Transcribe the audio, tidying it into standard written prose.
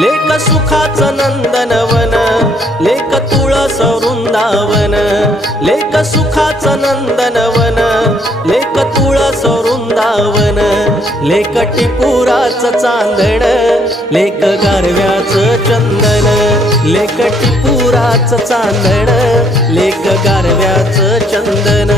लेक सुखाचं नंदनवन, लेक तुळस वृंदावन, लेक सुखाचं नंदनवन, लेक तुळस वृंदावन, लेक टिपुराचं चांदण, लेक गारव्याचं चंदन, लेक टिपुराचं चांदण, लेक गारव्याचं चंदन।